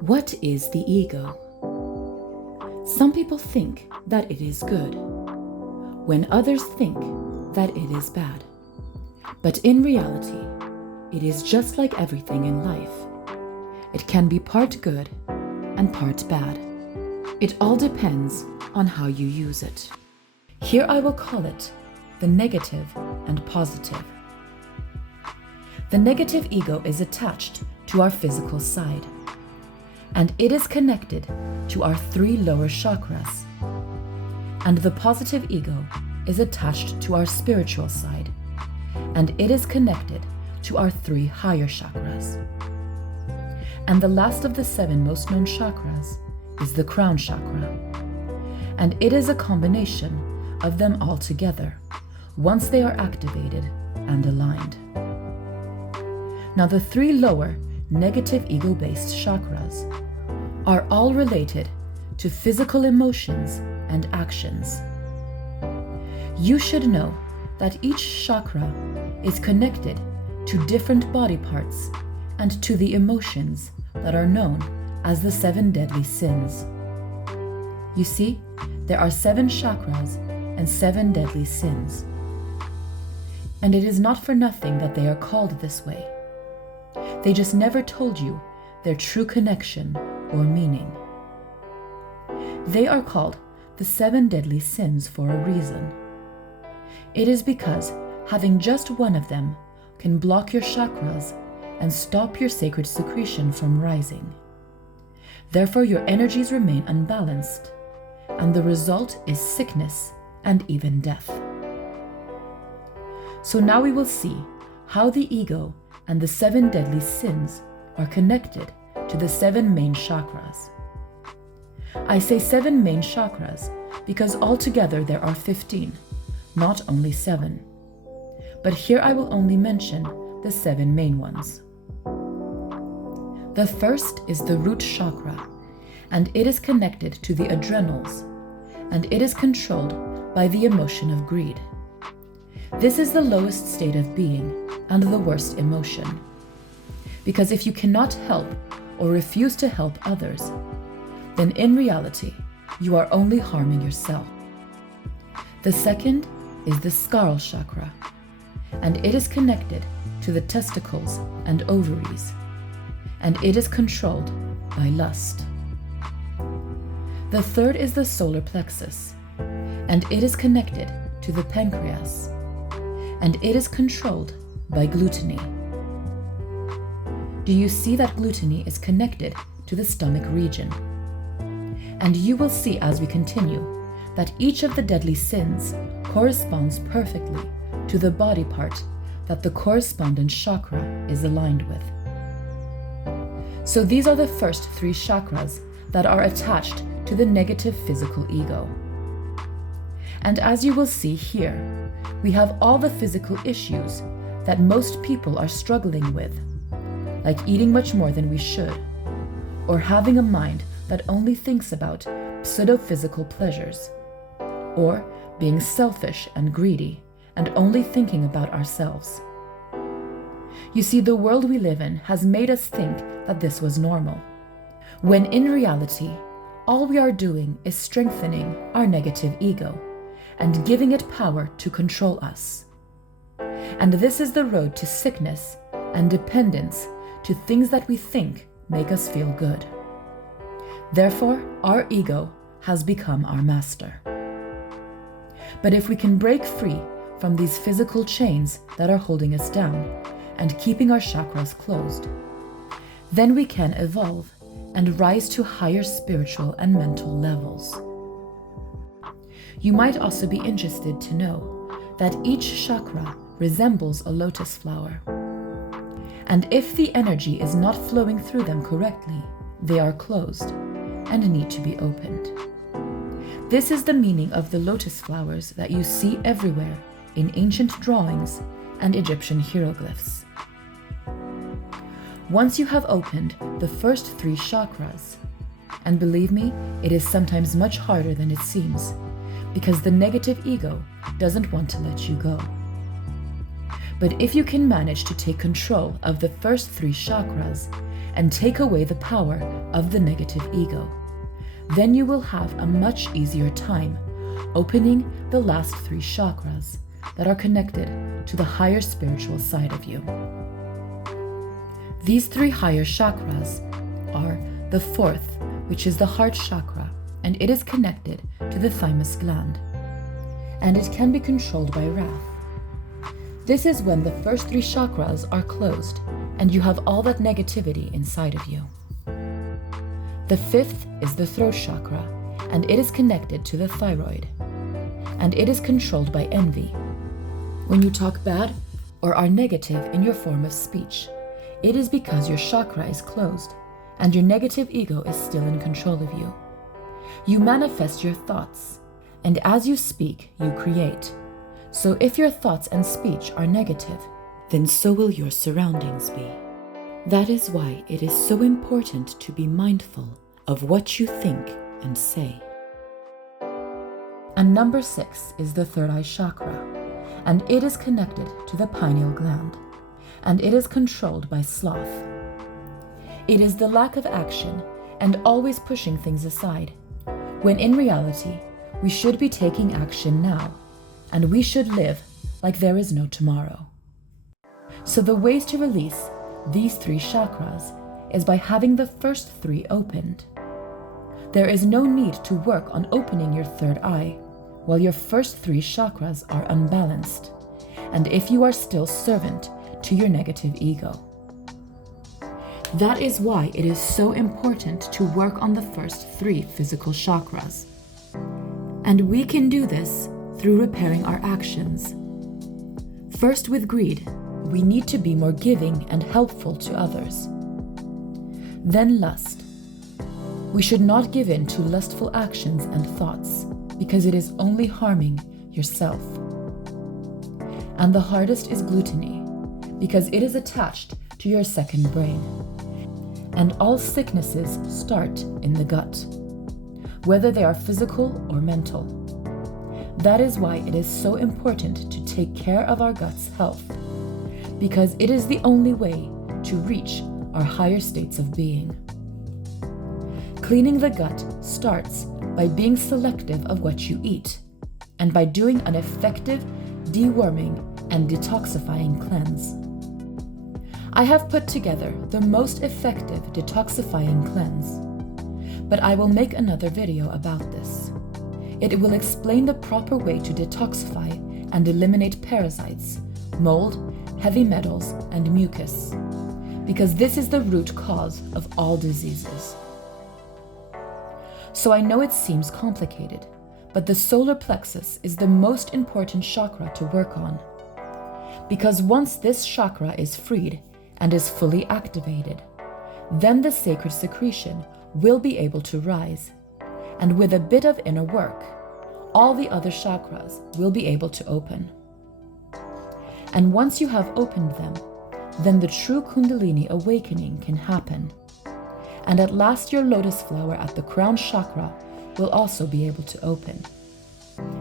What is the ego? Some people think that it is good, when others think that it is bad. But in reality, it is just like everything in life. It can be part good and part bad. It all depends on how you use it. Here I will call it the negative and positive. The negative ego is attached to our physical side, and it is connected to our 3 lower chakras. And the positive ego is attached to our spiritual side, and it is connected to our 3 higher chakras. And the last of the 7 most known chakras is the crown chakra, and it is a combination of them all together once they are activated and aligned. Now the 3 lower negative ego-based chakras are all related to physical emotions and actions. You should know that each chakra is connected to different body parts and to the emotions that are known as the 7 deadly sins. You see, there are 7 chakras and 7 deadly sins. And it is not for nothing that they are called this way. They just never told you their true connection or meaning. They are called the 7 deadly sins for a reason. It is because having just one of them can block your chakras and stop your sacred secretion from rising. Therefore, your energies remain unbalanced, and the result is sickness and even death. So now we will see how the ego and the 7 deadly sins are connected to the 7 main chakras. I say 7 main chakras because altogether there are 15, not only 7. But here I will only mention the 7 main ones. The first is the root chakra, and it is connected to the adrenals, and it is controlled by the emotion of greed. This is the lowest state of being and the worst emotion. Because if you cannot help or refuse to help others, then in reality, you are only harming yourself. The second is the scaral chakra, and it is connected to the testicles and ovaries, and it is controlled by lust. The third is the solar plexus, and it is connected to the pancreas, and it is controlled by gluttony. Do you see that gluttony is connected to the stomach region? And you will see as we continue that each of the deadly sins corresponds perfectly to the body part that the correspondent chakra is aligned with. So these are the first 3 chakras that are attached to the negative physical ego. And as you will see here, we have all the physical issues that most people are struggling with, like eating much more than we should, or having a mind that only thinks about pseudo-physical pleasures, or being selfish and greedy and only thinking about ourselves. You see, the world we live in has made us think that this was normal, when in reality, all we are doing is strengthening our negative ego and giving it power to control us. And this is the road to sickness and dependence to things that we think make us feel good. Therefore, our ego has become our master. But if we can break free from these physical chains that are holding us down and keeping our chakras closed, then we can evolve and rise to higher spiritual and mental levels. You might also be interested to know that each chakra resembles a lotus flower. And if the energy is not flowing through them correctly, they are closed and need to be opened. This is the meaning of the lotus flowers that you see everywhere in ancient drawings and Egyptian hieroglyphs. Once you have opened the first 3 chakras, and believe me, it is sometimes much harder than it seems, because the negative ego doesn't want to let you go. But if you can manage to take control of the first 3 chakras and take away the power of the negative ego. Then you will have a much easier time opening the last 3 chakras that are connected to the higher spiritual side of you. These 3 higher chakras are the 4th, which is the heart chakra, and it is connected to the thymus gland, and it can be controlled by wrath. This is when the first 3 chakras are closed and you have all that negativity inside of you. The 5th is the throat chakra, and it is connected to the thyroid, and it is controlled by envy. When you talk bad or are negative in your form of speech, it is because your chakra is closed and your negative ego is still in control of you. You manifest your thoughts, and as you speak, you create. So if your thoughts and speech are negative, then so will your surroundings be. That is why it is so important to be mindful of what you think and say. And number 6 is the third eye chakra, and it is connected to the pineal gland, and it is controlled by sloth. It is the lack of action and always pushing things aside, when in reality, we should be taking action now, and we should live like there is no tomorrow. So the ways to release these 3 chakras is by having the first 3 opened. There is no need to work on opening your third eye while your first 3 chakras are unbalanced, and if you are still servant to your negative ego. That is why it is so important to work on the first 3 physical chakras. And we can do this through repairing our actions. First, with greed, we need to be more giving and helpful to others. Then lust. We should not give in to lustful actions and thoughts, because it is only harming yourself. And the hardest is gluttony, because it is attached to your second brain. And all sicknesses start in the gut, whether they are physical or mental. That is why it is so important to take care of our gut's health, because it is the only way to reach our higher states of being. Cleaning the gut starts by being selective of what you eat, and by doing an effective deworming and detoxifying cleanse. I have put together the most effective detoxifying cleanse, but I will make another video about this. It will explain the proper way to detoxify and eliminate parasites, mold, heavy metals, and mucus, because this is the root cause of all diseases. So I know it seems complicated, but the solar plexus is the most important chakra to work on, because once this chakra is freed and is fully activated, then the sacred secretion will be able to rise, and with a bit of inner work, all the other chakras will be able to open. And once you have opened them, then the true Kundalini awakening can happen. And at last your lotus flower at the crown chakra will also be able to open.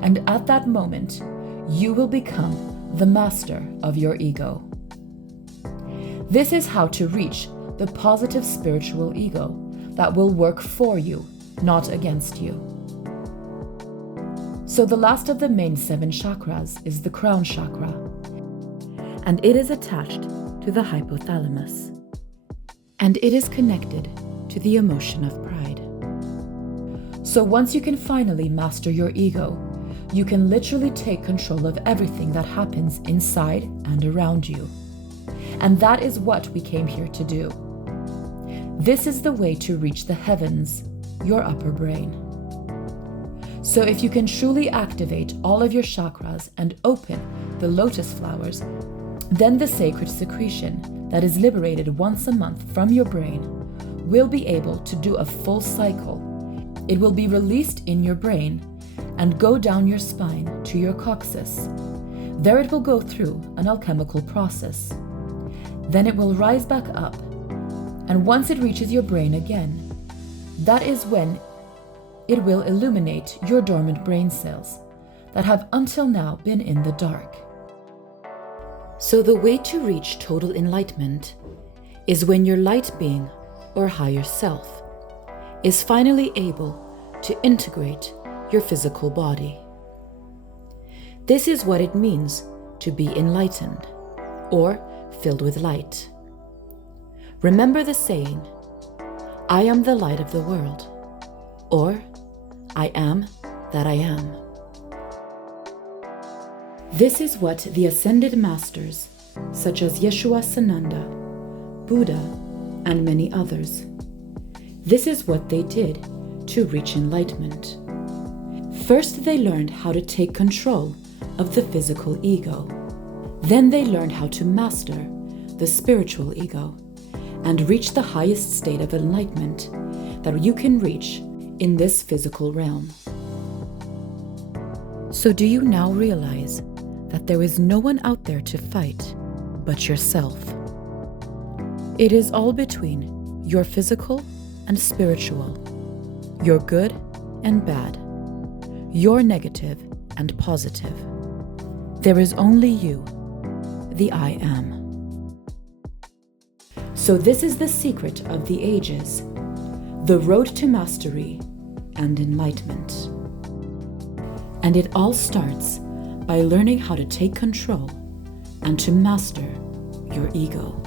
And at that moment, you will become the master of your ego. This is how to reach the positive spiritual ego that will work for you, not against you. So the last of the main 7 chakras is the crown chakra, and it is attached to the hypothalamus, and it is connected to the emotion of pride. So once you can finally master your ego, you can literally take control of everything that happens inside and around you. And that is what we came here to do. This is the way to reach the heavens, your upper brain. So if you can truly activate all of your chakras and open the lotus flowers, then the sacred secretion that is liberated once a month from your brain will be able to do a full cycle. It will be released in your brain and go down your spine to your coccyx. There it will go through an alchemical process. Then it will rise back up, and once it reaches your brain again, that is when it will illuminate your dormant brain cells that have until now been in the dark. So the way to reach total enlightenment is when your light being or higher self, is finally able to integrate your physical body. This is what it means to be enlightened or filled with light. Remember the saying, I am the light of the world, or I am that I am. This is what the ascended masters, such as Yeshua Sananda, Buddha, and many others, this is what they did to reach enlightenment. First, they learned how to take control of the physical ego. Then they learned how to master the spiritual ego and reach the highest state of enlightenment that you can reach in this physical realm. So do you now realize that there is no one out there to fight but yourself? It is all between your physical and spiritual, your good and bad, your negative and positive. There is only you, the I am. So this is the secret of the ages, the road to mastery and enlightenment. And it all starts by learning how to take control and to master your ego.